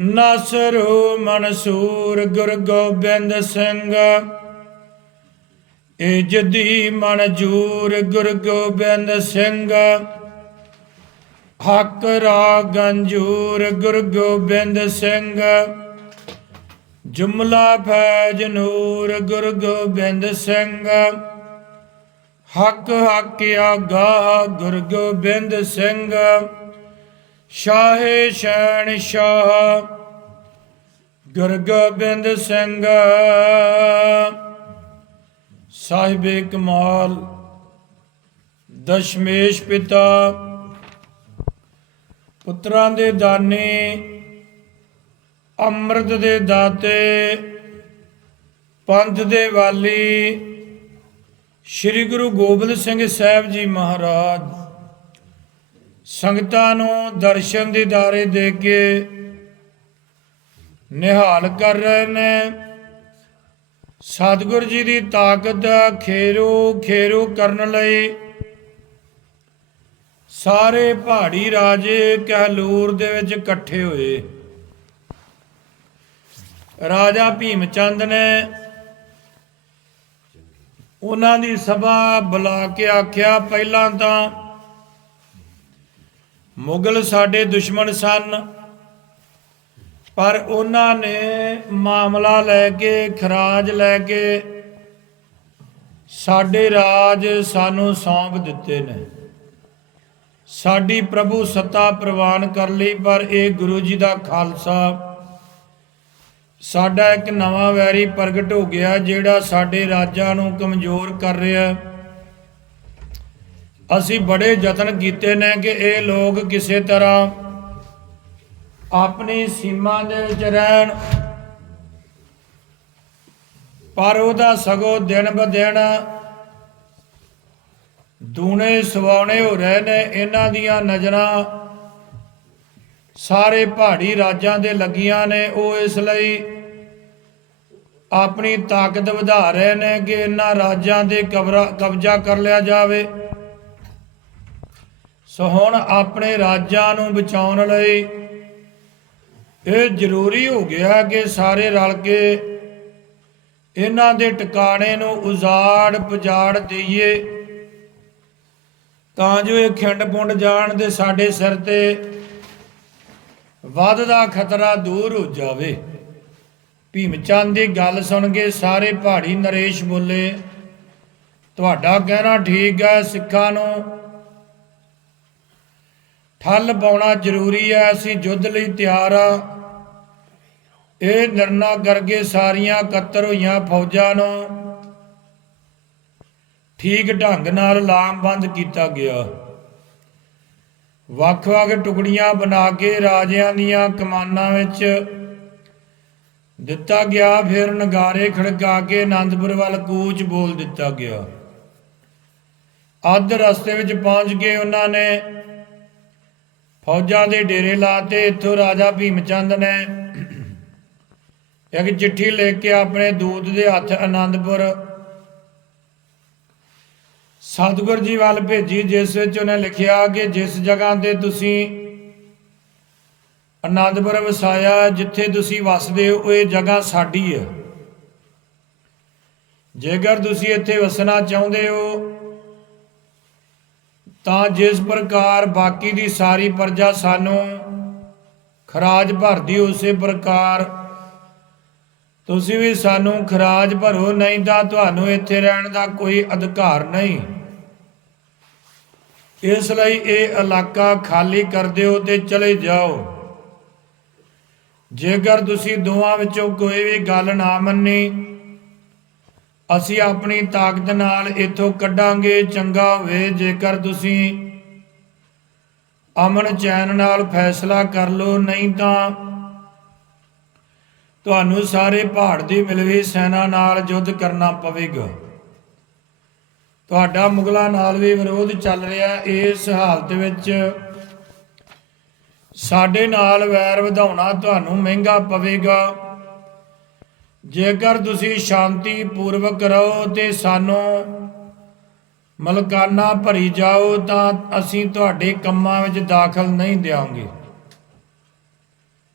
ਨਸਰੂ ਮਨਸੂਰ ਗੁਰ ਗੋਬਿੰਦ ਸਿੰਘ। ਇਜਦੀ ਮਨਜੂਰ ਗੁਰ ਗੋਬਿੰਦ ਸਿੰਘ। ਹੱਕ ਰਾ ਗੰਜੂਰ ਗੁਰ ਗੋਬਿੰਦ ਸਿੰਘ। ਜੁਮਲਾ ਫੈਜ ਨੂਰ ਗੁਰ ਗੋਬਿੰਦ ਸਿੰਘ। ਹੱਕ ਹੱਕ ਆਗਾ ਗੁਰ ਗੋਬਿੰਦ ਸਿੰਘ। ਸ਼ਾਹੇ ਸ਼ੈਣ ਸ਼ਾਹ ਗੁਰਗੋਬਿੰਦ ਸਿੰਘ। ਸਾਹਿਬੇ ਕਮਾਲ, ਦਸ਼ਮੇਸ਼ ਪਿਤਾ, ਪੁੱਤਰਾਂ ਦੇ ਦਾਨੇ, ਅੰਮ੍ਰਿਤ ਦੇ ਦਾਤੇ, ਪੰਥ ਦੇ ਵਾਲੀ, ਸ੍ਰੀ ਗੁਰੂ ਗੋਬਿੰਦ ਸਿੰਘ ਸਾਹਿਬ ਜੀ ਮਹਾਰਾਜ। ਸੰਗਤਾਂ ਨੂੰ ਦਰਸ਼ਨ ਦੀਦਾਰੇ ਦੇ ਕੇ ਨਿਹਾਲ ਕਰ ਰਹੇ ਨੇ। ਸਤਿਗੁਰ ਜੀ ਦੀ ਤਾਕਤ ਖੇਰੂ ਖੇਰੂ ਕਰਨ ਲਈ ਸਾਰੇ ਪਹਾੜੀ ਰਾਜੇ ਕਹਿਲੂਰ ਦੇ ਵਿੱਚ ਇਕੱਠੇ ਹੋਏ। ਰਾਜਾ ਭੀਮ ਚੰਦ ਨੇ ਉਹਨਾਂ ਦੀ ਸਭਾ ਬੁਲਾ ਕੇ ਆਖਿਆ, ਪਹਿਲਾਂ ਤਾਂ ਮੁਗਲ ਸਾਡੇ ਦੁਸ਼ਮਣ ਸਨ, ਪਰ ਉਹਨਾਂ ਨੇ ਮਾਮਲਾ ਲੈ ਕੇ, ਖਰਾਜ ਲੈ ਕੇ ਸਾਡੇ ਰਾਜ ਸਾਨੂੰ ਸੌਂਪ ਦਿੱਤੇ ਨੇ ਸਾਡੀ ਪ੍ਰਭੂ ਸੱਤਾ ਪ੍ਰਵਾਨ ਕਰ ਲਈ, ਪਰ ਇਹ ਗੁਰੂ ਜੀ ਦਾ ਖਾਲਸਾ ਸਾਡਾ ਇੱਕ ਨਵਾਂ ਵੈਰੀ ਪ੍ਰਗਟ ਹੋ ਗਿਆ, ਜਿਹੜਾ ਸਾਡੇ ਰਾਜਾਂ ਨੂੰ ਕਮਜ਼ੋਰ ਕਰ ਰਿਹਾ ਹੈ। ਅਸੀਂ ਬੜੇ ਯਤਨ ਕੀਤੇ ਨੇ ਕਿ ਇਹ ਲੋਕ ਕਿਸੇ ਤਰ੍ਹਾਂ ਆਪਣੀ ਸੀਮਾ ਦੇ ਵਿੱਚ ਰਹਿਣ। ਪਰ ਉਹਦਾ ਸਗੋਂ ਦਿਨ ਬ ਦਿਨ ਦੂਣੇ ਸਵਾਉਣੇ ਹੋ ਰਹੇ ਨੇ। ਇਹਨਾਂ ਦੀਆਂ ਨਜ਼ਰਾਂ ਸਾਰੇ ਪਹਾੜੀ ਰਾਜਾਂ ਦੇ ਲੱਗੀਆਂ ਨੇ। ਉਹ ਇਸ ਲਈ ਆਪਣੀ ਤਾਕਤ ਵਧਾ ਰਹੇ ਨੇ ਕਿ ਇਹਨਾਂ ਰਾਜਾਂ ਦੇ ਕਬਰਾ ਕਬਜ਼ਾ ਕਰ ਲਿਆ ਜਾਵੇ। ਸੋ ਹੁਣ ਆਪਣੇ ਰਾਜਾਂ ਨੂੰ ਬਚਾਉਣ ਲਈ ਇਹ ਜ਼ਰੂਰੀ ਹੋ ਗਿਆ ਕਿ ਸਾਰੇ ਰਲ ਕੇ ਇਹਨਾਂ ਦੇ ਟਿਕਾਣੇ ਨੂੰ ਉਜਾੜ ਪੁਜਾੜ ਦਈਏ। ਤਾਂ ਜੋ ਇਹ ਖਿੰਡ ਪੁੰਡ ਜਾਣ ਦੇ ਸਾਡੇ ਸਿਰ ਤੇ ਵੱਧਦਾ ਖਤਰਾ ਦੂਰ ਹੋ ਜਾਵੇ। ਭੀਮ ਚੰਦ ਦੀ ਗੱਲ ਸੁਣ ਕੇ ਸਾਰੇ ਪਹਾੜੀ ਨਰੇਸ਼ ਬੋਲੇ, ਤੁਹਾਡਾ ਕਹਿਣਾ ਠੀਕ ਹੈ, ਸਿੱਖਾਂ ਨੂੰ ਠੱਲ ਪਾਉਣਾ ਜ਼ਰੂਰੀ ਹੈ, ਅਸੀਂ ਯੁੱਧ ਲਈ ਤਿਆਰ ਆ। ਇਹ ਨਿਰਣਾ ਕਰਕੇ ਸਾਰੀਆਂ ਇਕੱਤਰ ਹੋਈਆਂ ਫੌਜਾਂ ਨੂੰ ਠੀਕ ਢੰਗ ਨਾਲ ਲਾਮਬੰਦ ਕੀਤਾ ਗਿਆ। ਵੱਖ-ਵੱਖ ਟੁਕੜੀਆਂ ਬਣਾ ਕੇ ਰਾਜਿਆਂ ਦੀਆਂ ਕਮਾਨਾਂ ਵਿੱਚ ਦਿੱਤਾ ਗਿਆ, ਫਿਰ ਨਗਾਰੇ ਖੜਕਾ ਕੇ ਆਨੰਦਪੁਰ ਵੱਲ ਕੂਚ ਬੋਲ ਦਿੱਤਾ ਗਿਆ। ਅੱਧ ਰਸਤੇ ਵਿੱਚ ਪਹੁੰਚ ਕੇ ਉਹਨਾਂ ਨੇ ਫੌਜਾਂ ਦੇ ਡੇਰੇ ਲਾਤੇ, ਇੱਥੋਂ ਰਾਜਾ ਭੀਮ ਚੰਦ ਨੇ ਇੱਕ ਚਿੱਠੀ ਲਿਖ ਕੇ ਆਪਣੇ ਦੂਤ ਦੇ ਹੱਥ ਆਨੰਦਪੁਰ ਸਤਿਗੁਰ ਜੀ ਵੱਲ ਭੇਜੀ, ਜਿਸ ਵਿੱਚ ਉਹਨੇ ਲਿਖਿਆ ਕਿ ਜਿਸ ਜਗ੍ਹਾ ਤੇ ਤੁਸੀਂ ਆਨੰਦਪੁਰ ਵਸਾਇਆ, ਜਿੱਥੇ ਤੁਸੀਂ ਵਸਦੇ ਹੋ, ਇਹ ਜਗ੍ਹਾ ਸਾਡੀ ਹੈ। ਜੇਕਰ ਤੁਸੀਂ ਇੱਥੇ ਵਸਣਾ ਚਾਹੁੰਦੇ ਹੋ ਤਾਂ ਜਿਸ ਪ੍ਰਕਾਰ ਬਾਕੀ ਦੀ ਸਾਰੀ ਪ੍ਰਜਾ ਸਾਨੂੰ ਖਰਾਜ ਭਰਦੀ, ਉਸੇ ਪ੍ਰਕਾਰ ਤੁਸੀਂ ਵੀ ਸਾਨੂੰ ਖਰਾਜ ਭਰੋ, ਨਹੀਂ ਤਾਂ ਤੁਹਾਨੂੰ ਇੱਥੇ ਰਹਿਣ ਦਾ ਕੋਈ ਅਧਿਕਾਰ ਨਹੀਂ। ਇਸ ਲਈ ਇਹ ਇਲਾਕਾ ਖਾਲੀ ਕਰ ਦਿਓ ਤੇ ਚਲੇ ਜਾਓ। ਜੇਕਰ ਤੁਸੀਂ ਦੋਵਾਂ ਵਿੱਚੋਂ ਕੋਈ ਵੀ ਗੱਲ ਨਾ ਮੰਨੀ ਅਸੀਂ ਆਪਣੀ ਤਾਕਤ ਨਾਲ ਇੱਥੋਂ ਕੱਢਾਂਗੇ ਚੰਗਾ ਹੋਵੇ ਜੇਕਰ ਤੁਸੀਂ ਅਮਨ ਚੈਨ ਨਾਲ ਫੈਸਲਾ ਕਰ ਲਓ, ਨਹੀਂ ਤਾਂ ਤੁਹਾਨੂੰ ਸਾਰੇ ਪਹਾੜ ਦੀ ਮਿਲਵੀ ਸੈਨਾ ਨਾਲ ਯੁੱਧ ਕਰਨਾ ਪਵੇਗਾ। ਤੁਹਾਡਾ ਮੁਗਲਾਂ ਨਾਲ ਵੀ ਵਿਰੋਧ ਚੱਲ ਰਿਹਾ ਇਸ ਹਾਲਤ ਵਿੱਚ ਸਾਡੇ ਨਾਲ ਵੈਰ ਵਧਾਉਣਾ ਤੁਹਾਨੂੰ ਮਹਿੰਗਾ ਪਵੇਗਾ। ਜੇਕਰ ਤੁਸੀਂ ਸ਼ਾਂਤੀ ਪੂਰਵਕ ਰਹੋ ਤੇ ਸਾਨੂੰ ਮਲਕਾਨਾ ਭਰੀ ਜਾਓ, ਤਾਂ ਅਸੀਂ ਤੁਹਾਡੇ ਕੰਮਾਂ ਵਿੱਚ ਦਾਖਲ ਨਹੀਂ ਦਿਆਂਗੇ।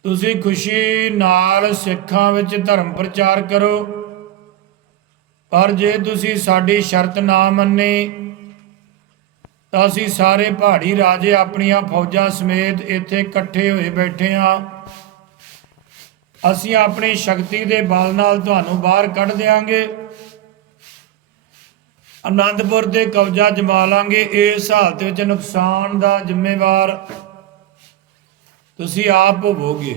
ਤੁਸੀਂ ਖੁਸ਼ੀ ਨਾਲ ਸਿੱਖਾਂ ਵਿੱਚ ਧਰਮ ਪ੍ਰਚਾਰ ਕਰੋ। ਪਰ ਜੇ ਤੁਸੀਂ ਸਾਡੀ ਸ਼ਰਤ ਨਾ ਮੰਨੀ, ਤਾਂ ਅਸੀਂ ਸਾਰੇ ਪਹਾੜੀ ਰਾਜੇ ਆਪਣੀਆਂ ਫੌਜਾਂ ਸਮੇਤ ਇੱਥੇ ਇਕੱਠੇ ਹੋਏ ਬੈਠੇ ਹਾਂ। ਅਸੀਂ ਆਪਣੀ ਸ਼ਕਤੀ ਦੇ ਬਲ ਨਾਲ ਤੁਹਾਨੂੰ ਬਾਹਰ ਕੱਢ ਦੇਵਾਂਗੇ ਆਨੰਦਪੁਰ 'ਤੇ ਕਬਜ਼ਾ ਜਮਾ ਲਾਂਗੇ। ਇਸ ਹਾਲਤ ਵਿੱਚ ਨੁਕਸਾਨ ਦਾ ਜ਼ਿੰਮੇਵਾਰ ਤੁਸੀਂ ਆਪ ਹੋਵੋਗੇ।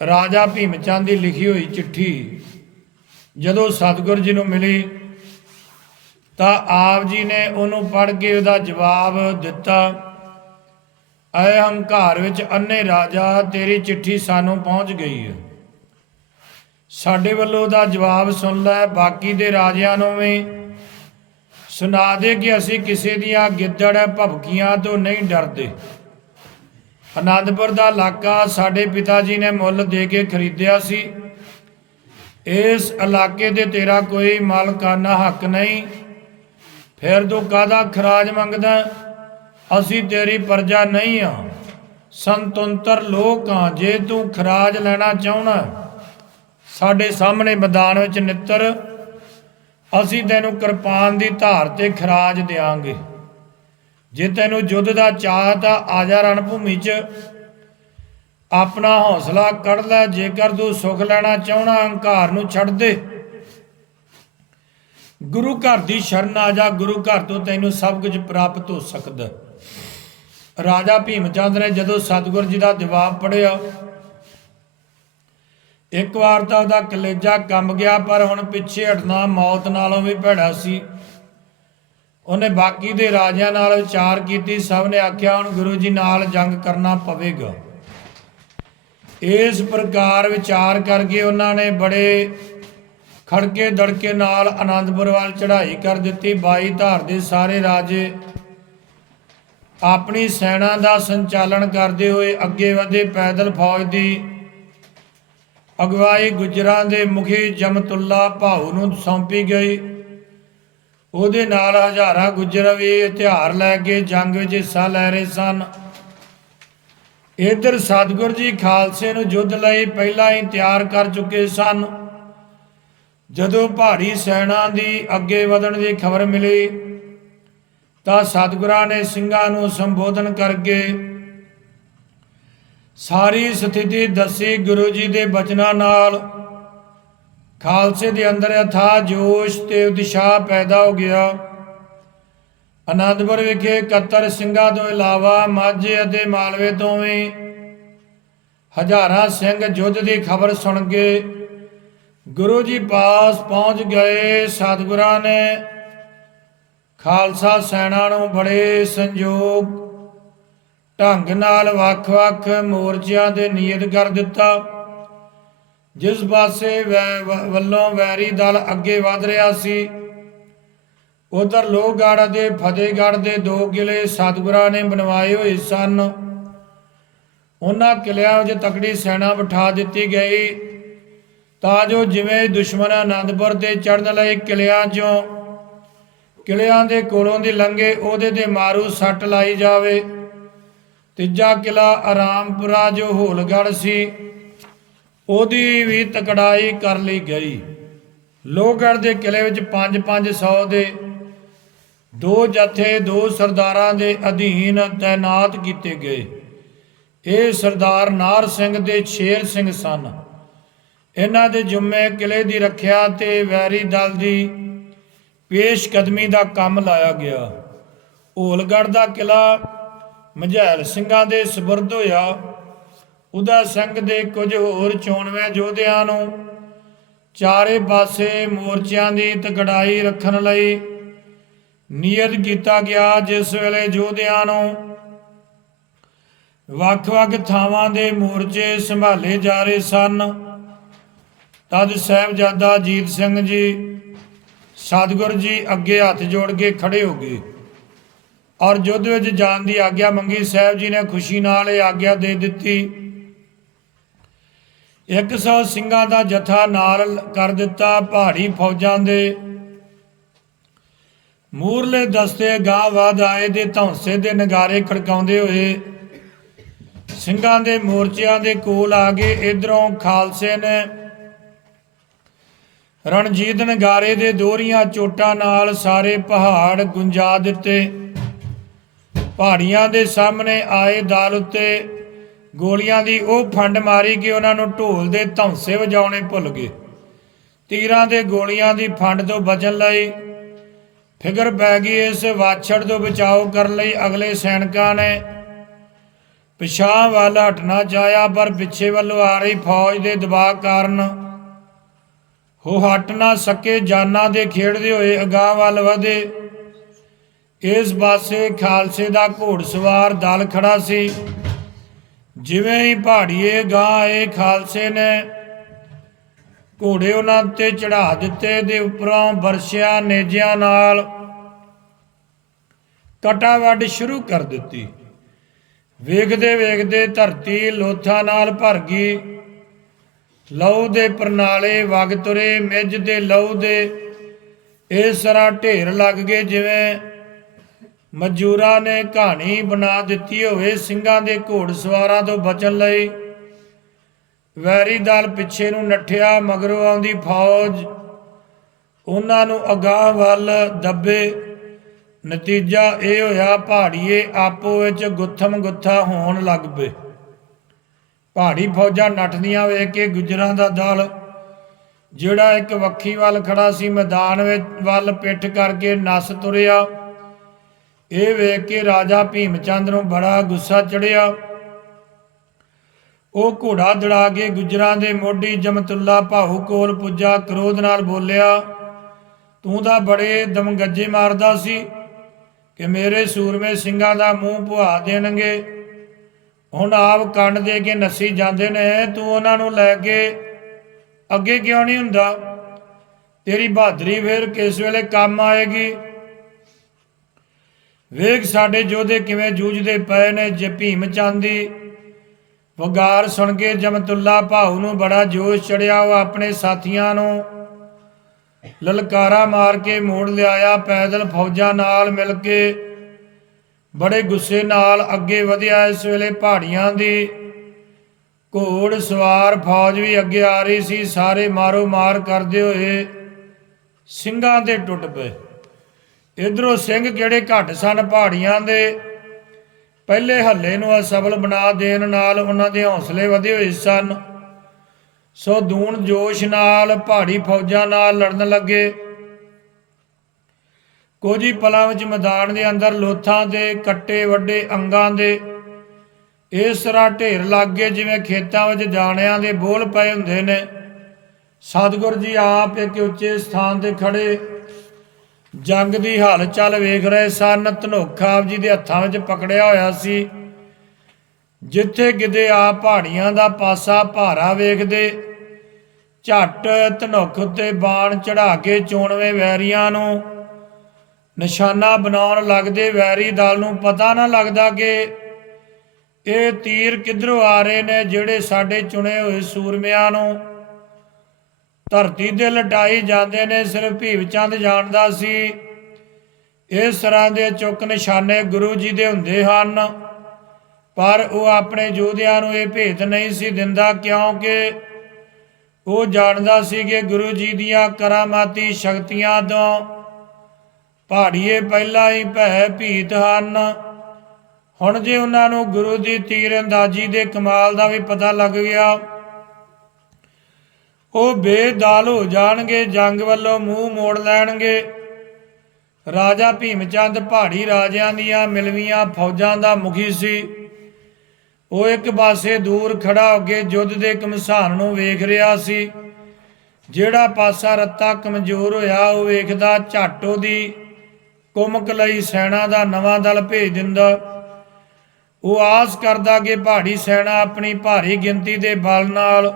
ਰਾਜਾ ਭੀਮ ਚੰਦ ਦੀ ਲਿਖੀ ਹੋਈ ਚਿੱਠੀ, ਜਦੋਂ ਸਤਿਗੁਰੂ ਜੀ ਨੂੰ ਮਿਲੀ, ਤਾਂ ਆਪ ਜੀ ਨੇ ਉਹਨੂੰ ਪੜ੍ਹ ਕੇ ਉਹਦਾ ਜਵਾਬ ਦਿੱਤਾ। ਐ ਹੰਕਾਰ ਵਿੱਚ ਅੰਨੇ ਰਾਜਾ, ਤੇਰੀ ਚਿੱਠੀ ਸਾਨੂੰ ਪਹੁੰਚ ਗਈ ਹੈ। ਸਾਡੇ ਵੱਲੋਂ ਦਾ ਜਵਾਬ ਸੁਣ ਲੈ, ਬਾਕੀ ਦੇ ਰਾਜਿਆਂ ਨੂੰ ਵੀ। ਸੁਣਾ ਦੇ ਕਿ ਅਸੀਂ ਕਿਸੇ ਦੀਆਂ ਗਿੱਦੜ ਭਬਕੀਆਂ ਤੋਂ ਨਹੀਂ ਡਰਦੇ। ਆਨੰਦਪੁਰ ਦਾ ਇਲਾਕਾ ਸਾਡੇ ਪਿਤਾ ਜੀ ਨੇ ਮੁੱਲ ਦੇ ਕੇ ਖਰੀਦਿਆ ਸੀ। ਇਸ ਇਲਾਕੇ ਦੇ ਤੇਰਾ ਕੋਈ ਮਾਲਕਾਨਾ ਹੱਕ ਨਹੀਂ। ਫਿਰ ਤੂੰ ਕਾਦਾ ਖਰਾਜ ਮੰਗਦਾ? ਅਸੀਂ ਤੇਰੀ ਪਰਜਾ ਨਹੀਂ ਆ। ਸੰਤੰਤਰ ਲੋਕ ਆ, ਜੇ ਤੂੰ ਖਰਾਜ ਲੈਣਾ ਚਾਹਣਾ ਸਾਡੇ ਸਾਹਮਣੇ ਮੈਦਾਨ ਵਿੱਚ ਨਿੱਤਰ, ਅਸੀਂ ਤੈਨੂੰ ਕਿਰਪਾਨ ਦੀ ਧਾਰ ਤੇ ਖਰਾਜ ਦੇਾਂਗੇ ਜੇ ਤੈਨੂੰ ਯੁੱਧ ਦਾ ਚਾਹ ਤਾਂ ਆ ਜਾ ਰਣ ਭੂਮੀ 'ਚ। ਆਪਣਾ ਹੌਸਲਾ ਕੱਢ ਲੈ, ਜੇਕਰ ਤੂੰ ਸੁਖ ਲੈਣਾ ਚਾਹਣਾ ਹੰਕਾਰ ਨੂੰ ਛੱਡ ਦੇ। ਗੁਰੂ ਘਰ ਦੀ ਸ਼ਰਨ ਆ ਜਾ, ਗੁਰੂ ਘਰ ਤੋਂ ਤੈਨੂੰ ਸਭ ਕੁਝ ਪ੍ਰਾਪਤ ਹੋ ਸਕਦਾ। ਰਾਜਾ ਭੀਮ ਚੰਦ ਨੇ ਜਦੋਂ ਸਤਿਗੁਰੂ ਜੀ ਦਾ ਜਵਾਬ ਪੜਿਆ ਇੱਕ ਵਾਰ ਤਾਂ ਉਹਦਾ ਕਲੇਜਾ ਕੰਬ ਗਿਆ, ਪਰ ਹੁਣ ਪਿੱਛੇ ਹਟਣਾ ਮੌਤ ਨਾਲੋਂ ਵੀ ਭੈੜਾ ਸੀ। ਉਹਨੇ ਬਾਕੀ ਦੇ ਰਾਜਿਆਂ ਨਾਲ ਵਿਚਾਰ ਕੀਤੀ, ਸਭ ਨੇ ਆਖਿਆ, ਹੁਣ ਗੁਰੂ ਜੀ ਨਾਲ ਜੰਗ ਕਰਨਾ ਪਵੇਗਾ। ਇਸ ਪ੍ਰਕਾਰ ਵਿਚਾਰ ਕਰਕੇ ਉਹਨਾਂ ਨੇ ਬੜੇ ਖੜਕੇ ਦੜਕੇ ਨਾਲ ਆਨੰਦਪੁਰ ਵੱਲ ਚੜ੍ਹਾਈ ਕਰ ਦਿੱਤੀ। 22 ਧਾਰ ਦੇ ਸਾਰੇ ਰਾਜੇ ਆਪਣੀ ਸੈਨਾ ਦਾ ਸੰਚਾਲਨ ਕਰਦੇ ਹੋਏ ਅੱਗੇ ਵਧੇ ਪੈਦਲ ਫੌਜ ਦੀ ਅਗਵਾਈ ਗੁਜਰਾਂ ਦੇ ਮੁਖੀ ਜਮਤੁੱਲਾ ਭਾਉ ਨੂੰ ਸੌਂਪੀ ਗਈ। ਉਹਦੇ ਨਾਲ ਹਜ਼ਾਰਾਂ ਗੁੱਜਰ ਵੀ ਹਥਿਆਰ ਲੈ ਕੇ ਜੰਗ ਵਿੱਚ ਹਿੱਸਾ ਲੈ ਰਹੇ ਸਨ। ਇਧਰ ਸਤਿਗੁਰ ਜੀ ਖਾਲਸੇ ਨੂੰ ਯੁੱਧ ਲਈ ਪਹਿਲਾਂ ਹੀ ਤਿਆਰ ਕਰ ਚੁੱਕੇ ਸਨ। ਜਦੋਂ ਪਹਾੜੀ ਸੈਨਾ ਦੀ ਅੱਗੇ ਵਧਣ ਦੀ ਖਬਰ ਮਿਲੀ ਤਾਂ ਸਤਿਗੁਰਾਂ ਨੇ ਸਿੰਘਾਂ ਨੂੰ ਸੰਬੋਧਨ ਕਰਕੇ ਸਾਰੀ ਸਥਿਤੀ ਦੱਸੀ ਗੁਰੂ ਜੀ ਦੇ ਬਚਨਾਂ ਨਾਲ। ਖਾਲਸੇ ਦੇ ਅੰਦਰ ਅਥਾ ਜੋਸ਼ ਤੇ ਉਤਸ਼ਾਹ ਪੈਦਾ ਹੋ ਗਿਆ। ਅਨੰਦਪੁਰ ਵਿਖੇ 71 ਸਿੰਘਾਂ ਤੋਂ ਇਲਾਵਾ ਮਾਝੇ ਅਤੇ ਮਾਲਵੇ ਤੋਂ ਵੀ ਹਜ਼ਾਰਾਂ ਸਿੰਘ ਯੁੱਧ ਦੀ ਖਬਰ ਸੁਣ ਕੇ ਗੁਰੂ ਜੀ ਪਾਸ ਪਹੁੰਚ ਗਏ। ਸਤਿਗੁਰਾਂ ਨੇ ਖਾਲਸਾ ਸੈਨਾ ਨੂੰ ਬੜੇ ਸੰਯੋਗ ਢੰਗ ਨਾਲ ਵੱਖ-ਵੱਖ ਮੋਰਚਿਆਂ ਦੇ ਨਿਯਤ ਕਰ ਦਿੱਤਾ। ਜਿਸ ਪਾਸੇ ਵੈ- ਵ- ਵੱਲੋਂ ਵੈਰੀ ਦਲ ਅੱਗੇ ਵਧ ਰਿਹਾ ਸੀ, ਉਧਰ ਲੋਹਗੜ੍ਹ ਦੇ ਫਤਿਹਗੜ੍ਹ ਦੇ ਦੋ ਕਿਲੇ ਸਤਿਗੁਰਾਂ ਨੇ ਬਣਵਾਏ ਹੋਏ ਸਨ। ਉਹਨਾਂ ਕਿਲਿਆਂ ਵਿੱਚ ਤਕੜੀ ਸੈਨਾ ਬਿਠਾ ਦਿੱਤੀ ਗਈ। ਤਾਂ ਜੋ ਜਿਵੇਂ ਦੁਸ਼ਮਣ ਆਨੰਦਪੁਰ ਤੇ ਚੜਨ ਲਈ ਕਿਲਿਆਂ 'ਚੋਂ ਕਿਲਿਆਂ ਦੇ ਕੋਲੋਂ ਦੀ ਲੰਘੇ ਉਹਦੇ ਤੇ ਮਾਰੂ ਸੱਟ ਲਾਈ ਜਾਵੇ। ਤੀਜਾ ਕਿਲਾ ਆਰਾਮਪੁਰਾ ਜੋ ਹੋਲਗੜ ਸੀ, ਉਹਦੀ ਵੀ ਤਕੜਾਈ ਕਰ ਲਈ ਗਈ। ਲੋਹਗੜ੍ਹ ਦੇ ਕਿਲੇ ਵਿੱਚ 5-500 ਦੇ ਦੋ ਜਥੇ ਦੋ ਸਰਦਾਰਾਂ ਦੇ ਅਧੀਨ ਤਾਇਨਾਤ ਕੀਤੇ ਗਏ। ਇਹ ਸਰਦਾਰ ਨਾਰ ਸਿੰਘ ਦੇ ਸ਼ੇਰ ਸਿੰਘ ਸਨ। ਇਹਨਾਂ ਦੇ ਜੁਮੇ ਕਿਲੇ ਦੀ ਰੱਖਿਆ ਤੇ ਵੈਰੀ ਦਲ ਦੀ ਪੇਸ਼ਕਦਮੀ ਦਾ ਕੰਮ ਲਾਇਆ ਗਿਆ। ਹੋਲਗੜ੍ਹ ਦਾ ਕਿਲਾ ਮਝੈਲ ਸਿੰਘਾਂ ਦੇ ਸਬਰਦ ਹੋਇਆ। ਉਹਦਾ ਸਿੰਘ ਦੇ ਕੁਝ ਹੋਰ ਚੋਣਵੇਂ ਯੋਧਿਆਂ ਨੂੰ ਚਾਰੇ ਪਾਸੇ ਮੋਰਚਿਆਂ ਦੀ ਤਗੜਾਈ ਰੱਖਣ ਲਈ ਨਿਯਤ ਕੀਤਾ ਗਿਆ, ਜਿਸ ਵੇਲੇ ਯੋਧਿਆਂ ਨੂੰ ਵੱਖ-ਵੱਖ ਥਾਵਾਂ ਦੇ ਮੋਰਚੇ ਸੰਭਾਲੇ ਜਾ ਰਹੇ ਸਨ। ਤਦ ਸਾਹਿਬਜ਼ਾਦਾ ਜੀਤ ਸਿੰਘ ਜੀ ਸਤਿਗੁਰੂ ਜੀ ਅੱਗੇ ਹੱਥ ਜੋੜ ਕੇ ਖੜੇ ਹੋ ਗਏ। ਔਰ ਯੁੱਧ ਵਿੱਚ ਜਾਣ ਦੀ ਆਗਿਆ ਮੰਗੀ। ਸਾਹਿਬ ਜੀ ਨੇ ਖੁਸ਼ੀ ਨਾਲ ਇਹ ਆਗਿਆ ਦੇ ਦਿੱਤੀ। 100 ਸਿੰਘਾਂ ਦਾ ਜਥਾ ਨਾਲ ਕਰ ਦਿੱਤਾ ਪਹਾੜੀ ਫੌਜਾਂ ਦੇ। ਮੂਰਲੇ ਦਸਤੇ ਗਾਂ ਵਾਦ ਆਏ ਦੇ ਧੌਂਸੇ ਦੇ ਨਗਾਰੇ ਖੜਕਾਉਂਦੇ ਹੋਏ ਸਿੰਘਾਂ ਦੇ ਮੋਰਚਿਆਂ ਦੇ ਕੋਲ ਆ ਗਏ ਇਧਰੋਂ ਖਾਲਸੇ ਨੇ ਰਣਜੀਤ ਨਗਾਰੇ ਦੇ ਦੋਹਰੀਆਂ ਚੋਟਾਂ ਨਾਲ ਸਾਰੇ ਪਹਾੜ ਗੁੰਜਾ ਦਿੱਤੇ। ਪਹਾੜੀਆਂ ਦੇ ਸਾਹਮਣੇ ਆਏ ਦਾਲ ਉੱਤੇ ਗੋਲੀਆਂ ਦੀ ਉਹ ਫੰਡ ਮਾਰੀ ਕਿ ਉਹਨਾਂ ਨੂੰ ਢੋਲ ਦੇ ਧੌਂਸੇ ਵਜਾਉਣੇ ਭੁੱਲ ਗਏ। ਤੀਰਾਂ ਦੇ ਗੋਲੀਆਂ ਦੀ ਫੰਡ ਤੋਂ ਬਚਣ ਲਈ ਫਿਕਰ ਪੈ ਗਈ। ਇਸ ਵਾਛੜ ਤੋਂ ਬਚਾਓ ਕਰਨ ਲਈ ਅਗਲੇ ਸੈਨਿਕਾਂ ਨੇ ਪਿਛਾਂ ਵੱਲ ਹਟਣਾ ਚਾਹਿਆ, ਪਰ ਪਿੱਛੇ ਵੱਲੋਂ ਆ ਰਹੀ ਫੌਜ ਦੇ ਦਬਾਅ ਕਾਰਨ ਉਹ ਹਟ ਨਾ ਸਕੇ ਜਾਨਾਂ ਦੇ ਖੇਡਦੇ ਹੋਏ ਅਗਾਹ ਵੱਲ ਵਧੇ। ਇਸ ਪਾਸੇ ਖਾਲਸੇ ਦਾ ਘੋੜਸਵਾਰ ਦਲ ਖੜਾ ਸੀ। ਜਿਵੇਂ ਹੀ ਪਹਾੜੀਏ ਗਾਂ ਆਏ ਖਾਲਸੇ ਨੇ, ਘੋੜੇ ਉਹਨਾਂ ਤੇ ਚੜਾ ਦਿੱਤੇ ਦੇ ਉੱਪਰੋਂ ਵਰਸ਼ਿਆ ਨੇਜਿਆਂ ਨਾਲ ਕਟਾ ਵੱਢ ਸ਼ੁਰੂ ਕਰ ਦਿੱਤੀ। ਵੇਖਦੇ ਵੇਖਦੇ ਧਰਤੀ ਲੋਥਾਂ ਨਾਲ ਭਰ ਗਈ। ਲਹੂ ਦੇ ਪ੍ਰਣਾਲੇ ਵਗ ਤੁਰੇ, ਮਿੱਝ ਦੇ ਲਹੂ ਦੇ। ਇਸ ਤਰ੍ਹਾਂ ਢੇਰ ਲੱਗ ਗਏ ਜਿਵੇਂ ਮਜੂਰਾ ਨੇ ਕਹਾਣੀ ਬਣਾ ਦਿੱਤੀ ਹੋਵੇ, ਸਿੰਘਾਂ ਦੇ ਘੋੜ ਸਵਾਰਾਂ ਤੋਂ ਬਚਣ ਲਈ। ਵੈਰੀ ਦਲ ਪਿੱਛੇ ਨੂੰ ਨੱਠਿਆ, ਮਗਰੋਂ ਆਉਂਦੀ ਫੌਜ। ਉਹਨਾਂ ਨੂੰ ਅਗਾਹ ਵੱਲ ਦੱਬੇ। ਨਤੀਜਾ ਇਹ ਹੋਇਆ, ਪਹਾੜੀਏ ਆਪੋ ਵਿੱਚ ਗੁੱਥਮ ਗੁੱਥਾ ਹੋਣ ਲੱਗ ਪਏ। ਪਹਾੜੀ ਫੌਜਾਂ ਨੱਠਦੀਆਂ ਵੇਖ ਕੇ ਗੁਜਰਾਂ ਦਾ ਦਲ। ਜਿਹੜਾ ਇੱਕ ਵੱਖੀ ਵੱਲ ਖੜਾ ਸੀ, ਮੈਦਾਨ ਵਿੱਚ ਵੱਲ ਪਿੱਠ ਕਰਕੇ ਨਸ ਤੁਰਿਆ। ਇਹ ਵੇਖ ਕੇ ਰਾਜਾ ਭੀਮ ਚੰਦ ਨੂੰ ਬੜਾ ਗੁੱਸਾ ਚੜਿਆ ਉਹ ਘੋੜਾ ਦੜਾ ਕੇ ਗੁਜਰਾਂ ਦੇ ਮੋਢੀ ਜਮਤੁੱਲਾ ਭਾਊ ਕੋਲ ਪੁੱਜਾ, ਕ੍ਰੋਧ ਨਾਲ ਬੋਲਿਆ, ਤੂੰ ਤਾਂ ਬੜੇ ਦਮਗੱਜੇ ਮਾਰਦਾ ਸੀ ਕਿ ਮੇਰੇ ਸੂਰਮੇ ਸਿੰਘਾਂ ਦਾ ਮੂੰਹ ਭੁਆ ਦੇਣਗੇ। ਹੁਣ ਆਪ ਕੰਡ ਦੇ ਕੇ ਨੱਸੀ ਜਾਂਦੇ ਨੇ, ਤੂੰ ਉਹਨਾਂ ਨੂੰ ਲੈ ਕੇ ਅੱਗੇ ਕਿਉਂ ਨਹੀਂ ਹੁੰਦਾ? ਤੇਰੀ ਬਹਾਦਰੀ ਫਿਰ ਕਿਸ ਵੇਲੇ ਕੰਮ ਆਏਗੀ? ਵੇਖ ਸਾਡੇ ਯੋਧੇ ਕਿਵੇਂ ਜੂਝਦੇ ਪਏ ਨੇ, ਜੇ ਭੀਮ ਚਾਂਦੀ ਵਗਾਰ ਸੁਣ ਕੇ ਜਮਤੁੱਲਾ ਭਾਊ ਨੂੰ ਬੜਾ ਜੋਸ਼ ਚੜਿਆ, ਉਹ ਆਪਣੇ ਸਾਥੀਆਂ ਨੂੰ ਲਲਕਾਰਾ ਮਾਰ ਕੇ ਮੋੜ ਲਿਆਇਆ, ਪੈਦਲ ਫੌਜਾਂ ਨਾਲ ਮਿਲ ਕੇ ਬੜੇ ਗੁੱਸੇ ਨਾਲ ਅੱਗੇ ਵਧਿਆ ਇਸ ਵੇਲੇ ਪਹਾੜੀਆਂ ਦੀ। ਘੋੜ ਸਵਾਰ ਫੌਜ ਵੀ ਅੱਗੇ ਆ ਰਹੀ ਸੀ, ਸਾਰੇ ਮਾਰੋ ਮਾਰ ਕਰਦੇ ਹੋਏ ਸਿੰਘਾਂ ਦੇ ਟੁੱਟ ਪਏ। ਇਧਰੋਂ ਸਿੰਘ ਕਿਹੜੇ ਘੱਟ ਸਨ ਪਹਾੜੀਆਂ ਦੇ। ਪਹਿਲੇ ਹੱਲੇ ਨੂੰ ਅਸਫਲ ਬਣਾ ਦੇਣ ਨਾਲ ਉਹਨਾਂ ਦੇ ਹੌਸਲੇ ਵਧੇ ਹੋਏ ਸਨ। ਸੋ ਦੂਣ ਜੋਸ਼ ਨਾਲ, ਪਹਾੜੀ ਫੌਜਾਂ ਨਾਲ ਲੜਨ ਲੱਗੇ। ਕੁਝ ਹੀ ਪਲਾਂ ਵਿੱਚ ਮੈਦਾਨ ਦੇ ਅੰਦਰ ਲੋਥਾਂ ਦੇ ਕੱਟੇ ਵੱਡੇ ਅੰਗਾਂ ਦੇ ਇਸ ਤਰ੍ਹਾਂ ਢੇਰ ਲੱਗ ਗਏ ਜਿਵੇਂ ਖੇਤਾਂ ਵਿੱਚ ਜਾਣਿਆਂ ਦੇ ਬੋਲ ਪਏ ਹੁੰਦੇ ਨੇ। ਸਤਿਗੁਰ ਜੀ ਆਪ ਇੱਕ ਉੱਚੇ ਸਥਾਨ ਤੇ ਖੜੇ ਜੰਗ ਦੀ ਹਾਲਚਲ ਵੇਖ ਰਹੇ ਸਨ। ਧਨੋਖਾ ਆਪ ਜੀ ਦੇ ਹੱਥਾਂ ਵਿੱਚ ਪਕੜਿਆ ਹੋਇਆ ਸੀ। ਜਿੱਥੇ ਕਿਤੇ ਆ ਪਹਾੜੀਆਂ ਦਾ ਪਾਸਾ ਭਾਰਾ ਵੇਖਦੇ, ਝੱਟ ਧਨੁਖ ਉੱਤੇ ਬਾਣ ਚੜਾ ਕੇ ਚੋਣਵੇਂ ਵੈਰੀਆਂ ਨੂੰ ਨਿਸ਼ਾਨਾ ਬਣਾਉਣ ਲੱਗਦੇ ਵੈਰੀ ਦਲ ਨੂੰ ਪਤਾ ਨਾ ਲੱਗਦਾ ਕਿ ਇਹ ਤੀਰ ਕਿੱਧਰੋਂ ਆ ਰਹੇ ਨੇ ਜਿਹੜੇ ਸਾਡੇ ਚੁਣੇ ਹੋਏ ਸੂਰਮਿਆਂ ਨੂੰ ਧਰਤੀ ਤੇ ਲਟਾਈ ਜਾਂਦੇ ਨੇ, ਸਿਰਫ ਭੀਮ ਚੰਦ ਜਾਣਦਾ ਸੀ। ਇਸ ਤਰ੍ਹਾਂ ਦੇ ਚੁੱਕ ਨਿਸ਼ਾਨੇ ਗੁਰੂ ਜੀ ਦੇ ਹੁੰਦੇ ਹਨ, ਪਰ ਉਹ ਆਪਣੇ ਯੋਧਿਆਂ ਨੂੰ ਇਹ ਭੇਤ ਨਹੀਂ ਸੀ ਦਿੰਦਾ ਕਿਉਂਕਿ ਉਹ ਜਾਣਦਾ ਸੀ ਕਿ ਗੁਰੂ ਜੀ ਦੀਆਂ ਕਰਾਮਾਤੀ ਸ਼ਕਤੀਆਂ ਤੋਂ ਪਹਾੜੀਏ ਪਹਿਲਾਂ ਹੀ ਭੈ ਭੀਤ ਹਨ। ਹੁਣ ਜੇ ਉਹਨਾਂ ਨੂੰ ਗੁਰੂ ਦੀ ਤੀਰ ਅੰਦਾਜ਼ੀ ਦੇ ਕਮਾਲ ਦਾ ਵੀ ਪਤਾ ਲੱਗ ਗਿਆ, ਉਹ ਬੇਦਾਲ ਹੋ ਜਾਣਗੇ, ਜੰਗ ਵੱਲੋਂ ਮੂੰਹ ਮੋੜ ਲੈਣਗੇ। ਰਾਜਾ ਭੀਮ ਚੰਦ ਪਹਾੜੀ ਰਾਜਿਆਂ ਦੀਆਂ ਮਿਲਵੀਆਂ ਫੌਜਾਂ ਦਾ ਮੁਖੀ ਸੀ। ਉਹ ਇੱਕ ਪਾਸੇ ਦੂਰ ਖੜਾ ਹੋ ਕੇ ਯੁੱਧ ਦੇ ਕਮਸਾਨ ਨੂੰ ਵੇਖ ਰਿਹਾ ਸੀ। ਜਿਹੜਾ ਪਾਸਾ ਰੱਤਾ ਕਮਜ਼ੋਰ ਹੋਇਆ, ਉਹ ਵੇਖਦਾ ਝੱਟ ਦੀ ਕੁਮਕ ਲਈ ਸੈਨਾ ਦਾ ਨਵਾਂ ਦਲ ਭੇਜ ਦਿੰਦਾ। ਉਹ ਆਸ ਕਰਦਾ ਕਿ ਪਹਾੜੀ ਸੈਨਾ ਆਪਣੀ ਭਾਰੀ ਗਿਣਤੀ ਦੇ ਬਲ ਨਾਲ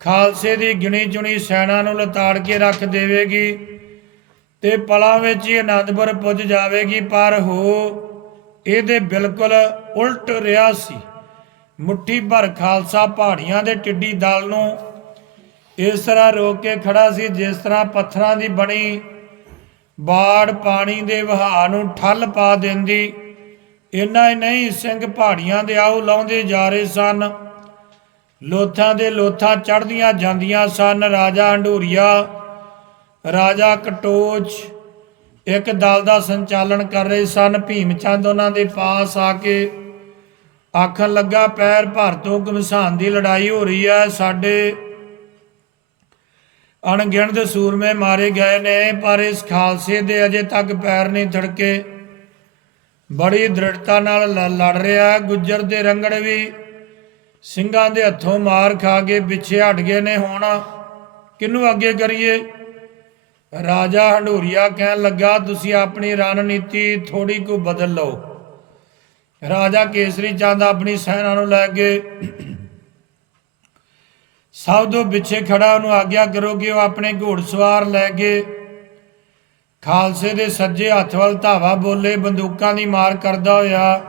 ਖਾਲਸੇ ਦੀ ਗਿਣੀ ਚੁਣੀ ਸੈਨਾ ਨੂੰ ਲਤਾੜ ਕੇ ਰੱਖ ਦੇਵੇਗੀ ਤੇ ਪਲਾਂ ਵਿੱਚ ਹੀ ਆਨੰਦਪੁਰ ਪੁੱਜ ਜਾਵੇਗੀ, ਪਰ ਹੋ, ਇਹਦੇ ਬਿਲਕੁਲ ਉਲਟ ਰਿਹਾ ਸੀ। ਮੁੱਠੀ ਭਰ ਖਾਲਸਾ ਪਹਾੜੀਆਂ ਦੇ ਟਿੱਡੀ ਦਲ ਨੂੰ ਇਸ ਤਰ੍ਹਾਂ ਰੋਕ ਕੇ ਖੜਾ ਸੀ, ਜਿਸ ਤਰ੍ਹਾਂ ਪੱਥਰਾਂ ਦੀ ਬਣੀ ਬਾੜ ਪਾਣੀ ਦੇ ਵਹਾਅ ਨੂੰ ਠੱਲ ਪਾ ਦਿੰਦੀ। ਇੰਨਾ ਹੀ ਨਹੀਂ, ਸਿੰਘ ਪਹਾੜੀਆਂ ਦੇ ਆਉ ਲਾਉਂਦੇ ਜਾ ਰਹੇ ਸਨ। ਲੋਥਾਂ ਦੇ ਲੋਥਾਂ ਚੜ੍ਹਦੀਆਂ ਜਾਂਦੀਆਂ ਸਨ। ਰਾਜਾ ਅੰਡੂਰੀਆ ਰਾਜਾ ਕਟੋਚ ਇੱਕ ਦਲ ਦਾ ਸੰਚਾਲਨ ਕਰ ਰਹੇ ਸਨ। ਭੀਮ ਚੰਦ ਉਹਨਾਂ ਦੇ ਪਾਸ ਆ ਕੇ ਆਖਣ ਲੱਗਾ, ਪੈਰ ਭਰ ਤੋਂ ਘਮਸਾਨ ਦੀ ਲੜਾਈ ਹੋ ਰਹੀ ਹੈ। ਸਾਡੇ ਅਣਗਿਣਤ ਸੂਰਮੇ ਮਾਰੇ ਗਏ ਨੇ, ਪਰ ਇਸ ਖਾਲਸੇ ਦੇ ਅਜੇ ਤੱਕ ਪੈਰ ਨਹੀਂ ਥੜਕੇ ਬੜੀ ਦ੍ਰਿੜਤਾ ਨਾਲ ਲ- ਲੜ ਰਿਹਾ, ਗੁੱਜਰ ਦੇ ਰੰਗੜ ਵੀ ਸਿੰਘਾਂ ਦੇ ਹੱਥੋਂ ਮਾਰ ਖਾ ਕੇ ਪਿੱਛੇ ਹਟ ਗਏ ਨੇ। ਹੁਣ ਕਿਹਨੂੰ ਅੱਗੇ ਕਰੀਏ? ਰਾਜਾ ਹੰਡੂਰੀਆ ਕਹਿਣ ਲੱਗਾ, ਤੁਸੀਂ ਆਪਣੀ ਰਣਨੀਤੀ ਥੋੜੀ ਕੁ ਬਦਲ ਲਓ। ਰਾਜਾ ਕੇਸਰੀ ਚੰਦ ਆਪਣੀ ਸੈਨਾ ਨੂੰ ਲੈ ਕੇ ਸਭ ਤੋਂ ਪਿੱਛੇ ਖੜਾ ਉਹਨੂੰ ਆਗਿਆ ਕਰੋ ਕਿ ਉਹ ਆਪਣੇ ਘੋੜਸਵਾਰ ਲੈ ਕੇ ਖਾਲਸੇ ਦੇ ਸੱਜੇ ਹੱਥ ਵੱਲ ਧਾਵਾ ਬੋਲੇ, ਬੰਦੂਕਾਂ ਦੀ ਮਾਰ ਕਰਦਾ ਹੋਇਆ।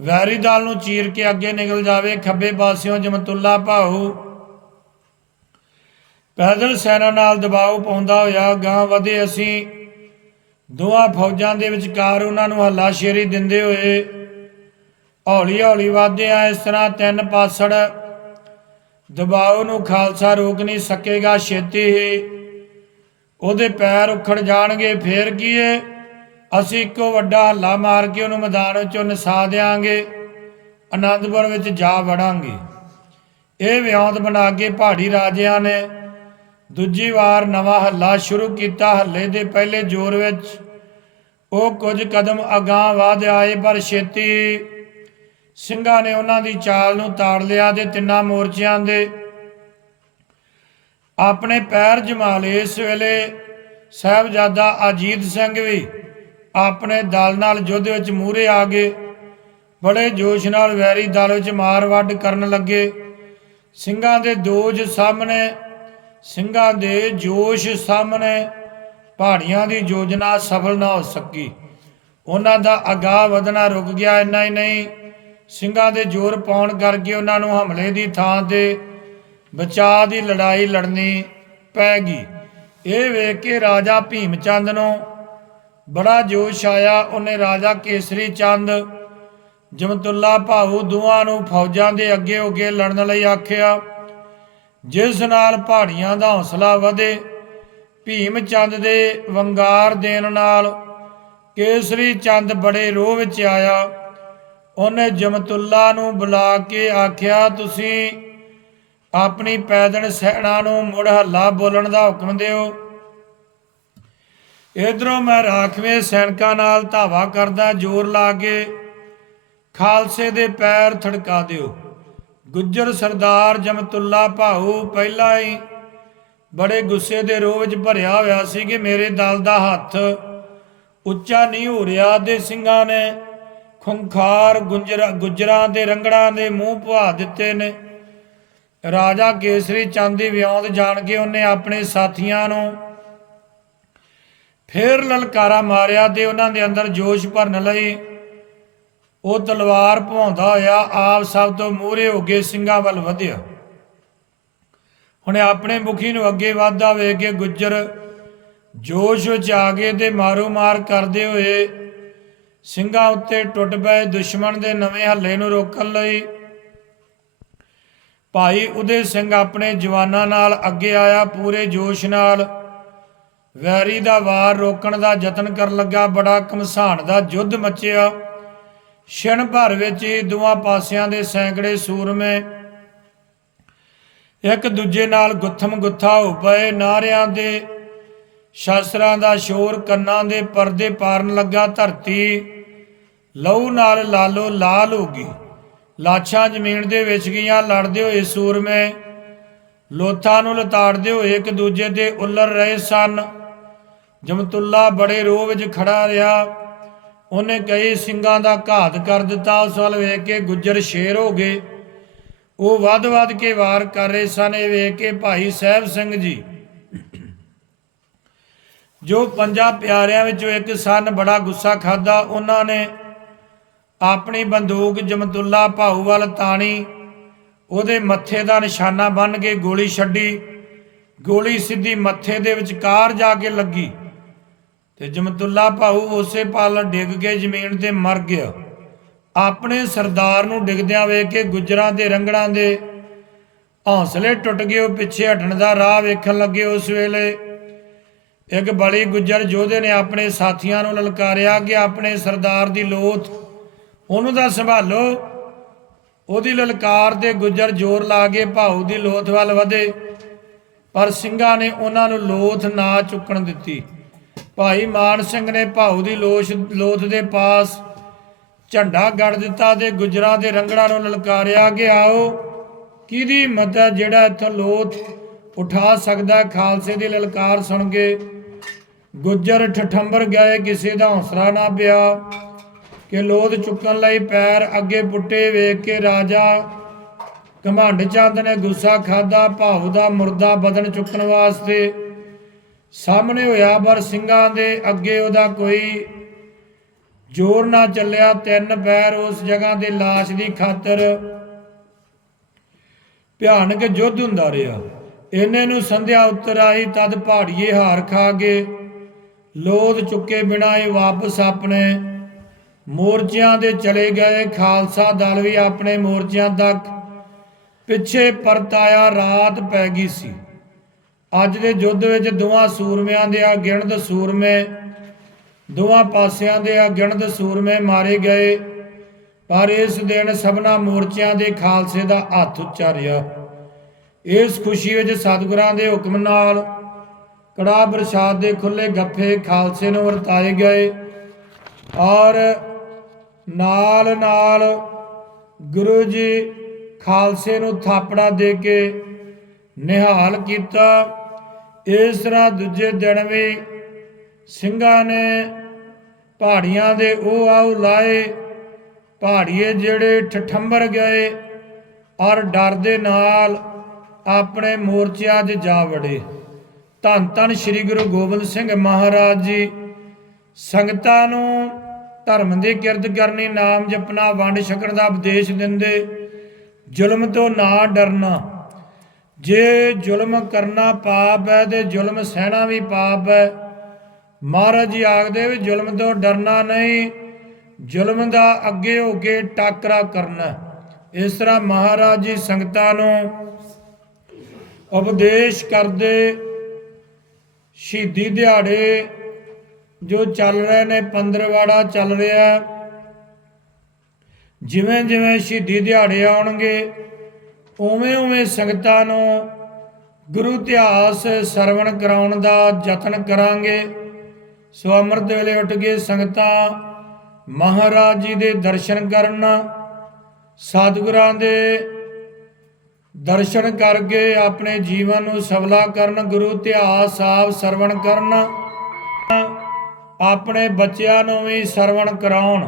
ਵੈਰੀ ਦਾਲ ਨੂੰ ਚੀਰ ਕੇ ਅੱਗੇ ਨਿਕਲ ਜਾਵੇ, ਖੱਬੇ ਪਾਸਿਓਂ ਜਮਤੁੱਲਾ ਭਾਊ। ਪੈਦਲ ਸੈਨਾ ਨਾਲ ਦਬਾਅ ਪਾਉਂਦਾ ਹੋਇਆ ਗਾਂ ਵਧੇ ਅਸੀਂ। ਦੋਹਾਂ ਫੌਜਾਂ ਦੇ ਵਿਚਕਾਰ ਉਹਨਾਂ ਨੂੰ ਹੱਲਾਸ਼ੇਰੀ ਦਿੰਦੇ ਹੋਏ ਹੌਲੀ ਹੌਲੀ ਵਧਦੇ ਆ, ਇਸ ਤਰ੍ਹਾਂ ਤਿੰਨ ਪਾਸੜ ਦਬਾਅ ਨੂੰ ਖਾਲਸਾ ਰੋਕ ਨਹੀਂ ਸਕੇਗਾ ਛੇਤੀ ਹੀ। ਉਹਦੇ ਪੈਰ ਉਖੜ ਜਾਣਗੇ, ਫੇਰ ਕੀ ਏ ਅਸੀਂ ਇੱਕੋ ਵੱਡਾ ਹੱਲਾ ਮਾਰ ਕੇ ਉਹਨੂੰ ਮੈਦਾਨ ਵਿੱਚੋਂ ਨਸਾ ਦੇਾਂਗੇ ਆਨੰਦਪੁਰ ਵਿੱਚ ਜਾ ਵੜਾਂਗੇ। ਇਹ ਵਿਉਂਤ ਬਣਾ ਕੇ ਪਹਾੜੀ ਰਾਜਿਆਂ ਨੇ ਦੂਜੀ ਵਾਰ ਨਵਾਂ ਹੱਲਾ ਸ਼ੁਰੂ ਕੀਤਾ ਹੱਲੇ ਦੇ ਪਹਿਲੇ ਜ਼ੋਰ ਵਿੱਚ। ਉਹ ਕੁਝ ਕਦਮ ਅਗਾਂਹ ਵਧ ਆਏ, ਪਰ ਛੇਤੀ ਸਿੰਘਾਂ ਨੇ ਉਹਨਾਂ ਦੀ ਚਾਲ ਨੂੰ ਤਾੜ ਲਿਆ ਤੇ ਤਿੰਨਾਂ ਮੋਰਚਿਆਂ ਦੇ ਆਪਣੇ ਪੈਰ ਜਮਾ ਲਏ ਇਸ ਵੇਲੇ ਸਾਹਿਬਜ਼ਾਦਾ ਅਜੀਤ ਸਿੰਘ ਵੀ ਆਪਣੇ ਦਲ ਨਾਲ ਯੁੱਧ ਵਿੱਚ ਮੂਹਰੇ ਆ ਗਏ ਬੜੇ ਜੋਸ਼ ਨਾਲ ਵੈਰੀ ਦਲ ਵਿੱਚ ਮਾਰ ਵੱਢ ਕਰਨ ਲੱਗੇ। ਸਿੰਘਾਂ ਦੇ ਦੋਜ ਸਾਹਮਣੇ, ਸਿੰਘਾਂ ਦੇ ਜੋਸ਼ ਸਾਹਮਣੇ ਪਹਾੜੀਆਂ ਦੀ ਯੋਜਨਾ ਸਫਲ ਨਾ ਹੋ ਸਕੀ। ਉਹਨਾਂ ਦਾ ਅਗਾਹ ਵਧਣਾ ਰੁਕ ਗਿਆ, ਇੰਨਾ ਹੀ ਨਹੀਂ। ਸਿੰਘਾਂ ਦੇ ਜ਼ੋਰ ਪਾਉਣ ਕਰਕੇ ਉਹਨਾਂ ਨੂੰ ਹਮਲੇ ਦੀ ਥਾਂ ਤੇ ਬਚਾਅ ਦੀ ਲੜਾਈ ਲੜਨੀ ਪੈ ਗਈ। ਇਹ ਵੇਖ ਕੇ ਰਾਜਾ ਭੀਮ ਚੰਦ ਨੂੰ ਬੜਾ ਜੋਸ਼ ਆਇਆ। ਉਹਨੇ ਰਾਜਾ ਕੇਸਰੀ ਚੰਦ, ਜਮਤੁੱਲਾ ਭਾਊ ਦੋਵਾਂ ਨੂੰ ਫੌਜਾਂ ਦੇ ਅੱਗੇ ਹੋ ਕੇ ਲੜਨ ਲਈ ਆਖਿਆ, ਜਿਸ ਨਾਲ ਪਹਾੜੀਆਂ ਦਾ ਹੌਸਲਾ ਵਧੇ ਭੀਮ ਚੰਦ ਦੇ ਵੰਗਾਰ ਦੇਣ ਨਾਲ ਕੇਸਰੀ ਚੰਦ ਬੜੇ ਰੋਹ ਵਿੱਚ ਆਇਆ। ਉਹਨੇ ਜਮਤੁੱਲਾ ਨੂੰ ਬੁਲਾ ਕੇ ਆਖਿਆ, ਤੁਸੀਂ ਆਪਣੀ ਪੈਦਣ ਸੈਣਾ ਨੂੰ ਮੁੜ ਹੱਲਾ ਬੋਲਣ ਦਾ ਹੁਕਮ ਦਿਓ। ਇਧਰੋਂ ਮੈਂ ਰਾਖਵੇਂ ਸੈਨਿਕਾਂ ਨਾਲ ਧਾਵਾ ਕਰਦਾ, ਜ਼ੋਰ ਲਾ ਕੇ ਖਾਲਸੇ ਦੇ ਪੈਰ ਥੜਕਾ ਦਿਓ। ਗੁੱਜਰ ਸਰਦਾਰ ਜਮਤੁੱਲਾ ਭਾਊ ਪਹਿਲਾਂ ਹੀ ਬੜੇ ਗੁੱਸੇ ਦੇ ਰੋਹ ਵਿੱਚ ਭਰਿਆ ਹੋਇਆ ਸੀ ਕਿ ਮੇਰੇ ਦਲ ਦਾ ਹੱਥ ਉੱਚਾ ਨਹੀਂ ਹੋ ਰਿਹਾ। ਦੇ ਸਿੰਘਾਂ ਨੇ ਖੁੰਖਾਰ ਗੁੰਜਰਾ ਗੁੱਜਰਾਂ ਤੇ ਰੰਗੜਾਂ ਦੇ ਮੂੰਹ ਪੁਆ ਦਿੱਤੇ ਨੇ। ਰਾਜਾ ਕੇਸਰੀ ਚੰਦ ਦੀ ਵਿਉਂਤ ਜਾਣ ਕੇ ਉਹਨੇ ਆਪਣੇ ਸਾਥੀਆਂ ਨੂੰ ਫੇਰ ਲਲਕਾਰਾ ਮਾਰਿਆ ਤੇ ਉਹਨਾਂ ਦੇ ਅੰਦਰ ਜੋਸ਼ ਭਰਨ ਲਈ ਉਹ ਤਲਵਾਰ ਭਵਾਉਂਦਾ ਹੋਇਆ ਆਪ ਸਭ ਤੋਂ ਮੂਹਰੇ ਹੋ ਕੇ ਸਿੰਘਾਂ ਵੱਲ ਵਧਿਆ। ਹੁਣ ਆਪਣੇ ਮੁਖੀ ਨੂੰ ਅੱਗੇ ਵਧਦਾ ਵੇਖ ਕੇ ਗੁੱਜਰ ਜੋਸ਼ ਵਿੱਚ ਆ ਗਏ ਤੇ ਮਾਰੋ ਮਾਰ ਕਰਦੇ ਹੋਏ ਸਿੰਘਾਂ ਉੱਤੇ ਟੁੱਟ ਪਏ ਦੁਸ਼ਮਣ ਦੇ ਨਵੇਂ ਹੱਲੇ ਨੂੰ ਰੋਕਣ ਲਈ ਭਾਈ ਉਦੇ ਸਿੰਘ ਆਪਣੇ ਜਵਾਨਾਂ ਨਾਲ ਅੱਗੇ ਆਇਆ, ਪੂਰੇ ਜੋਸ਼ ਨਾਲ ਵੈਰੀ ਦਾ ਵਾਰ ਰੋਕਣ ਦਾ ਯਤਨ ਕਰਨ ਲੱਗਾ, ਬੜਾ ਘਮਸਾਣ ਦਾ ਯੁੱਧ ਮਚਿਆ। ਛਿਣ ਭਰ ਵਿੱਚ ਹੀ ਦੋਵਾਂ ਪਾਸਿਆਂ ਦੇ ਸੈਂਕੜੇ ਸੂਰਮੇ ਇੱਕ ਦੂਜੇ ਨਾਲ ਗੁੱਥਮ ਗੁੱਥਾ ਹੋ ਪਏ, ਨਾਰਿਆਂ ਦੇ ਸ਼ਾਸਤਰਾਂ ਦਾ ਸ਼ੋਰ ਕੰਨਾਂ ਦੇ ਪਰਦੇ ਪਾਰਨ ਲੱਗਾ, ਧਰਤੀ ਲਹੂ ਨਾਲ ਲਾਲੋ ਲਾਲ ਹੋ ਗਈ। ਲਾਛਾਂ ਜ਼ਮੀਨ ਦੇ ਵਿੱਚ ਗਈਆਂ, ਲੜਦੇ ਹੋਏ ਸੂਰਮੇ ਲੋਥਾਂ ਨੂੰ ਲਤਾੜਦੇ ਹੋਏ ਇੱਕ ਦੂਜੇ ਤੇ ਉੱਲਰ ਰਹੇ ਸਨ। ਜਮਤੁੱਲਾ ਬੜੇ ਰੋਹ ਵਿੱਚ ਖੜਾ ਰਿਹਾ। ਉਹਨੇ ਕਈ ਸਿੰਘਾਂ ਦਾ ਘਾਤ ਕਰ ਦਿੱਤਾ। ਉਸ ਵੱਲ ਵੇਖ ਕੇ ਗੁੱਜਰ ਸ਼ੇਰ ਹੋ ਗਏ। ਉਹ ਵੱਧ-ਵੱਧ ਕੇ ਵਾਰ ਕਰ ਰਹੇ ਸਨ। ਇਹ ਵੇਖ ਕੇ ਭਾਈ ਸਾਹਿਬ ਸਿੰਘ ਜੀ ਜੋ ਪੰਜਾਂ ਪਿਆਰਿਆਂ ਵਿੱਚੋਂ ਇੱਕ ਸਨ, ਬੜਾ ਗੁੱਸਾ ਖਾਦਾ ਉਹਨਾਂ ਨੇ ਆਪਣੀ ਬੰਦੂਕ ਜਮਤੁੱਲਾ ਭਾਊ ਵੱਲ ਤਾਣੀ। ਉਹਦੇ ਮੱਥੇ ਦਾ ਨਿਸ਼ਾਨਾ ਬੰਨ ਕੇ ਗੋਲੀ ਛੱਡੀ। ਗੋਲੀ ਸਿੱਧੀ ਮੱਥੇ ਦੇ ਵਿਚਕਾਰ ਜਾ ਕੇ ਲੱਗੀ ਤੇ ਜਮਤੁੱਲਾ ਭਾਊ ਉਸੇ ਪਲ ਡਿੱਗ ਕੇ ਜ਼ਮੀਨ ਤੇ ਮਰ ਗਿਆ। ਆਪਣੇ ਸਰਦਾਰ ਨੂੰ ਡਿੱਗਦਿਆਂ ਵੇਖ ਕੇ ਗੁੱਜਰਾਂ ਦੇ ਰੰਗੜਾਂ ਦੇ ਹੌਸਲੇ ਟੁੱਟ ਗਏ। ਉਹ ਪਿੱਛੇ ਹਟਣ ਦਾ ਰਾਹ ਵੇਖਣ ਲੱਗੇ। ਉਸ ਵੇਲੇ ਇੱਕ ਬੜੀ ਗੁੱਜਰ ਯੋਧੇ ਨੇ ਆਪਣੇ ਸਾਥੀਆਂ ਨੂੰ ਲਲਕਾਰਿਆ ਕਿ ਆਪਣੇ ਸਰਦਾਰ ਦੀ ਲੋਥ, ਉਹਨੂੰ ਤਾਂ ਸੰਭਾਲੋ। ਉਹਦੀ ਲਲਕਾਰ ਤੇ ਗੁੱਜਰ ਜ਼ੋਰ ਲਾ ਕੇ ਭਾਊ ਦੀ ਲੋਥ ਵੱਲ ਵਧੇ, ਪਰ ਸਿੰਘਾਂ ਨੇ ਉਹਨਾਂ ਨੂੰ ਲੋਥ ਨਾ ਚੁੱਕਣ ਦਿੱਤੀ। ਭਾਈ ਮਾਨ ਸਿੰਘ ਨੇ ਭਾਊ ਦੀ ਲੋਸ਼ ਲੋਥ ਦੇ ਪਾਸ ਝੰਡਾ ਗੜ ਦਿੱਤਾ ਤੇ ਗੁੱਜਰਾਂ ਦੇ ਰੰਗੜਾਂ ਨੂੰ ਲਲਕਾਰਿਆ ਕਿ ਆਓ, ਕਿਹਦੀ ਮਦਦ ਜਿਹੜਾ ਇੱਥੋਂ ਲੋਥ ਉਠਾ ਸਕਦਾ ਖਾਲਸੇ ਦੀ ਲਲਕਾਰ ਸੁਣ ਕੇ ਗੁੱਜਰ ਠਠੰਬਰ ਗਏ ਕਿਸੇ ਦਾ ਹੌਸਲਾ ਨਾ ਪਿਆ, ਕਿ ਲੋਧ ਚੁੱਕਣ ਲਈ ਪੈਰ ਅੱਗੇ ਪੁੱਟੇ ਵੇਖ ਕੇ ਰਾਜਾ ਘਮੰਡ ਚੰਦ ਨੇ ਗੁੱਸਾ ਖਾਦਾ ਭਾਉ ਦਾ ਮੁਰਦਾ ਬਦਨ ਚੁੱਕਣ ਵਾਸਤੇ। ਸਾਹਮਣੇ ਹੋਇਆ ਪਰ ਸਿੰਘਾਂ ਦੇ ਅੱਗੇ ਉਹਦਾ ਕੋਈ ਜ਼ੋਰ ਨਾ ਚੱਲਿਆ, ਤਿੰਨ ਪੈਰ ਉਸ ਜਗ੍ਹਾ ਦੇ ਲਾਸ਼ ਦੀ ਖਾਤਰ। ਭਿਆਨਕ ਯੁੱਧ ਹੁੰਦਾ ਰਿਹਾ। ਇਹਨੇ ਨੂੰ ਸੰਧਿਆ ਉਤਰ ਆਈ, ਤਦ ਪਹਾੜੀਏ ਹਾਰ ਖਾ ਗਏ। ਲੋਧ ਚੁੱਕੇ ਬਿਨਾਂ ਇਹ ਵਾਪਸ ਆਪਣੇ ਮੋਰਚਿਆਂ ਦੇ ਚਲੇ ਗਏ। ਖਾਲਸਾ ਦਲ ਵੀ ਆਪਣੇ ਮੋਰਚਿਆਂ ਤੱਕ ਪਿੱਛੇ ਪਰਤਾਇਆ ਰਾਤ ਪੈ ਗਈ ਸੀ। ਅੱਜ ਦੇ ਯੁੱਧ ਵਿੱਚ ਦੋਵਾਂ ਸੂਰਮਿਆਂ ਦੇ ਅਗਿਣਤ ਸੂਰਮੇ, ਦੋਵਾਂ ਪਾਸਿਆਂ ਦੇ ਅਗਿਣਤ ਸੂਰਮੇ ਮਾਰੇ ਗਏ। ਪਰ ਇਸ ਦਿਨ ਸਭਨਾ ਮੋਰਚਿਆਂ ਦੇ ਖਾਲਸੇ ਦਾ ਹੱਥ ਉੱਚਾ ਰਿਹਾ। ਇਸ ਖੁਸ਼ੀ ਵਿੱਚ ਸਤਿਗੁਰਾਂ ਦੇ ਹੁਕਮ ਨਾਲ ਕੜਾ ਪ੍ਰਸ਼ਾਦ ਦੇ ਖੁੱਲੇ ਗੱਫੇ ਖਾਲਸੇ ਨੂੰ ਵਰਤਾਏ ਗਏ ਔਰ ਨਾਲ ਨਾਲ ਗੁਰੂ ਜੀ ਖਾਲਸੇ ਨੂੰ ਥਾਪੜਾ ਦੇ ਕੇ ਨਿਹਾਲ ਕੀਤਾ। ਇਸ ਤਰ੍ਹਾਂ ਦੂਜੇ ਦਿਨ ਵੀ ਸਿੰਘਾਂ ਨੇ ਪਹਾੜੀਆਂ ਦੇ ਉਹ ਆਉ ਲਾਏ। ਪਹਾੜੀਏ ਜਿਹੜੇ ਠਠੰਬਰ ਗਏ ਔਰ ਡਰ ਦੇ ਨਾਲ ਆਪਣੇ ਮੋਰਚਿਆਂ 'ਚ ਜਾ ਵੜੇ। ਧੰਨ ਧੰਨ ਸ੍ਰੀ ਗੁਰੂ ਗੋਬਿੰਦ ਸਿੰਘ ਮਹਾਰਾਜ ਜੀ। ਸੰਗਤਾਂ ਨੂੰ ਧਰਮ ਦੀ ਕਿਰਤ ਕਰਨੀ, ਨਾਮ ਜਪਣਾ, ਵੰਡ ਛਕਣ ਦਾ ਉਪਦੇਸ਼ ਦਿੰਦੇ, ਜ਼ੁਲਮ ਤੋਂ ਨਾ ਡਰਨਾ। ਜੇ ਜ਼ੁਲਮ ਕਰਨਾ ਪਾਪ ਹੈ ਤੇ ਜ਼ੁਲਮ ਸਹਿਣਾ ਵੀ ਪਾਪ ਹੈ। ਮਹਾਰਾਜ ਜੀ ਆਖਦੇ ਵੀ ਜ਼ੁਲਮ ਤੋਂ ਡਰਨਾ ਨਹੀਂ, ਜ਼ੁਲਮ ਦਾ ਅੱਗੇ ਹੋ ਕੇ ਟਾਕਰਾ ਕਰਨਾ। ਇਸ ਤਰ੍ਹਾਂ ਮਹਾਰਾਜ ਜੀ ਸੰਗਤਾਂ ਨੂੰ ਉਪਦੇਸ਼ ਕਰਦੇ ਸ਼ਹੀਦੀ ਦਿਹਾੜੇ ਜੋ ਚੱਲ ਰਹੇ ਨੇ, ਪੰਦਰਵਾੜਾ ਚੱਲ ਰਿਹਾ ਜਿਵੇਂ ਜਿਵੇਂ ਸ਼ਹੀਦੀ ਦਿਹਾੜੇ ਆਉਣਗੇ ਉਵੇਂ ਉਵੇਂ ਸੰਗਤਾਂ ਨੂੰ ਗੁਰੂ ਇਤਿਹਾਸ ਸਰਵਣ ਕਰਾਉਣ ਦਾ ਯਤਨ ਕਰਾਂਗੇ। ਸੋ ਅੰਮ੍ਰਿਤ ਵੇਲੇ ਉੱਠ ਕੇ ਸੰਗਤਾਂ ਮਹਾਰਾਜ ਜੀ ਦੇ ਦਰਸ਼ਨ ਕਰਨ, ਸਤਿਗੁਰਾਂ ਦੇ ਦਰਸ਼ਨ ਕਰਕੇ ਆਪਣੇ ਜੀਵਨ ਨੂੰ ਸਫਲਾ ਕਰਨ, ਗੁਰੂ ਇਤਿਹਾਸ ਸਾਹਿਬ ਸਰਵਣ ਕਰਨ, ਆਪਣੇ ਬੱਚਿਆਂ ਨੂੰ ਵੀ ਸਰਵਣ ਕਰਾਉਣ।